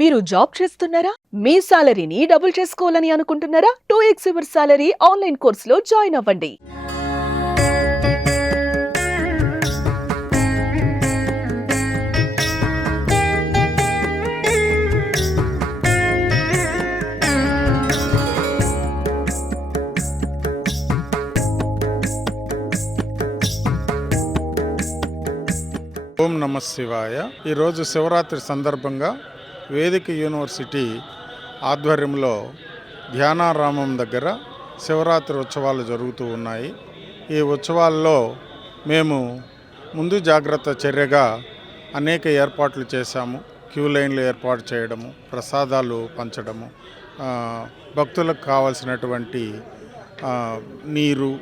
మీరు జాబ్ చేస్తున్నారా? మీ సాలరీని డబుల్ చేసుకోవాలని అనుకుంటున్నారా? 2x యువర్ సాలరీ ఆన్లైన్ కోర్సులో జాయిన్ అవ్వండి. ఓం నమ శివాయ. ఈరోజు శివరాత్రి సందర్భంగా వేదిక యూనివర్సిటీ ఆధ్వర్యంలో ధ్యానారామం దగ్గర శివరాత్రి ఉత్సవాలు జరుగుతూ ఉన్నాయి. ఈ ఉత్సవాల్లో మేము ముందు జాగ్రత్త చర్యగా అనేక ఏర్పాట్లు చేశాము. క్యూ లైన్లు ఏర్పాటు చేయడము, ప్రసాదాలు పంచడము, భక్తులకు కావాల్సినటువంటి నీరు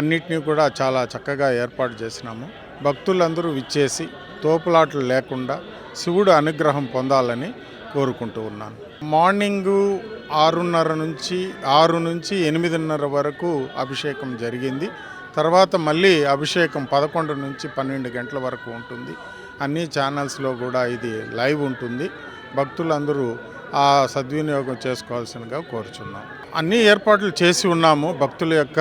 అన్నిటినీ కూడా చాలా చక్కగా ఏర్పాటు చేసినాము. భక్తులందరూ విచ్చేసి తోపులాట్లు లేకుండా శివుడు అనుగ్రహం పొందాలని కోరుకుంటూ ఉన్నాను. మార్నింగు 6 నుంచి 8:30 వరకు అభిషేకం జరిగింది. తర్వాత మళ్ళీ అభిషేకం 11 నుంచి 12 గంటల వరకు ఉంటుంది. అన్ని ఛానల్స్లో కూడా ఇది లైవ్ ఉంటుంది. భక్తులందరూ ఆ సద్వినియోగం చేసుకోవాల్సిందిగా కోరుచున్నాం. అన్ని ఏర్పాట్లు చేసి ఉన్నాము. భక్తుల యొక్క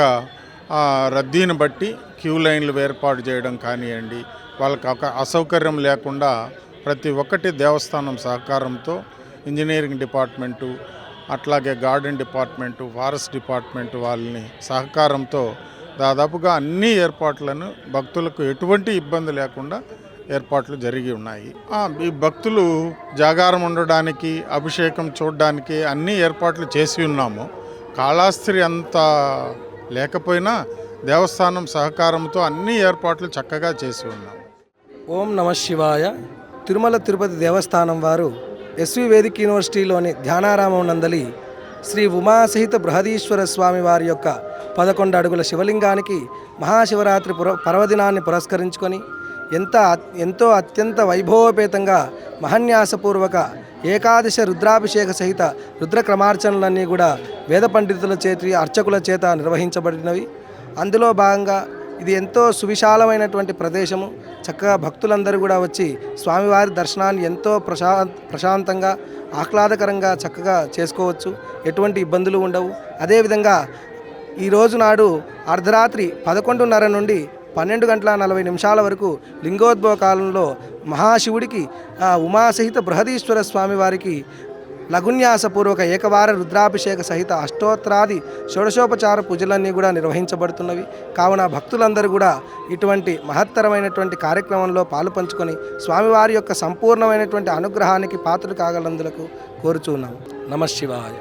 రద్దీని బట్టి క్యూ లైన్లు ఏర్పాటు చేయడం కానివ్వండి, వాళ్ళకి అసౌకర్యం లేకుండా ప్రతి ఒక్కటి దేవస్థానం సహకారంతో ఇంజనీరింగ్ డిపార్ట్మెంటు, అట్లాగే గార్డెన్ డిపార్ట్మెంటు, ఫారెస్ట్ డిపార్ట్మెంటు వాళ్ళని సహకారంతో దాదాపుగా అన్ని ఏర్పాట్లను భక్తులకు ఎటువంటి ఇబ్బంది లేకుండా ఏర్పాట్లు జరిగి ఉన్నాయి. ఈ భక్తులు జాగారం ఉండడానికి, అభిషేకం చూడడానికి అన్ని ఏర్పాట్లు చేసి ఉన్నాము. కాళహస్తి అంత లేకపోయినా దేవస్థానం సహకారంతో అన్ని ఏర్పాట్లు చక్కగా చేసి ఉన్నాం. ఓం నమ శివాయ. తిరుమల తిరుపతి దేవస్థానం వారు ఎస్వి వేదిక యూనివర్సిటీలోని ధ్యానారామం నందలి శ్రీ ఉమాసహిత బృహదీశ్వర స్వామి వారి యొక్క 11 అడుగుల శివలింగానికి మహాశివరాత్రి పర్వదినాన్ని పురస్కరించుకొని ఎంతో అత్యంత వైభవోపేతంగా మహన్యాసపూర్వక ఏకాదశ రుద్రాభిషేక సహిత రుద్రక్రమార్చనలన్నీ కూడా వేద పండితుల చేతి అర్చకుల చేత నిర్వహించబడినవి. అందులో భాగంగా ఇది ఎంతో సువిశాలమైనటువంటి ప్రదేశము. చక్కగా భక్తులందరూ కూడా వచ్చి స్వామివారి దర్శనాన్ని ఎంతో ప్రశాంతంగా ఆహ్లాదకరంగా చక్కగా చేసుకోవచ్చు. ఎటువంటి ఇబ్బందులు ఉండవు. అదేవిధంగా ఈరోజు నాడు అర్ధరాత్రి 11:30 నుండి 12:40 వరకు లింగోద్భవ కాలంలో మహాశివుడికి ఉమాసహిత బృహదీశ్వర స్వామి వారికి లఘున్యాసపూర్వక ఏకవార రుద్రాభిషేక సహిత అష్టోత్తరాది షోడశోపచార పూజలన్నీ కూడా నిర్వహించబడుతున్నవి. కావున భక్తులందరూ కూడా ఇటువంటి మహత్తరమైనటువంటి కార్యక్రమంలో పాలు పంచుకొని స్వామివారి యొక్క సంపూర్ణమైనటువంటి అనుగ్రహానికి పాత్రలు కాగలందులకు కోరుచున్నాము. నమః శివాయ.